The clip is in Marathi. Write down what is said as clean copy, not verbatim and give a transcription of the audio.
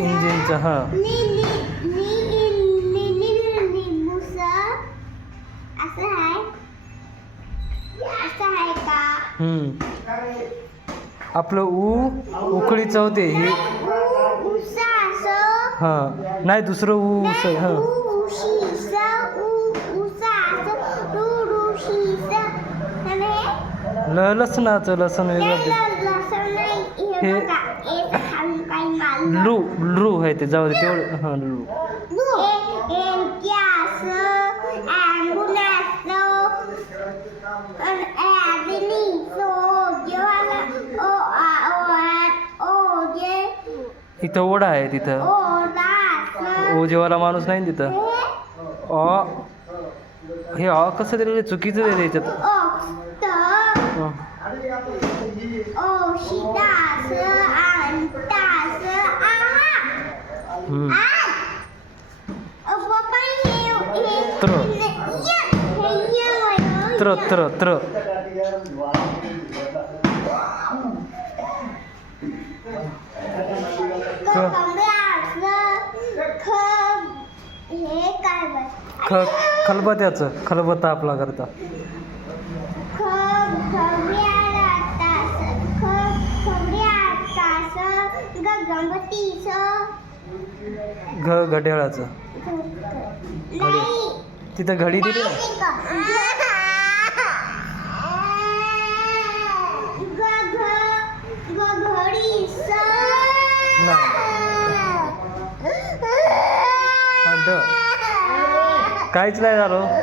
इंजिनचं हा आपलं उकळीचं होते हे हा नाही दुसरं उस हा लसणाचं लसण वेगळं हे लू आहे ते जाऊ दे तेवढं हा लू इथं ओढा आहे तिथं ओजेवाला माणूस नाही तिथं हे कसं दिलेलं चुकीचं आहे याच्यात त्र त्र त्र खलबत्याचं खलबत्ता आपला करता घड्याळाचं तिथं घडी दिली काहीच नाही झालं.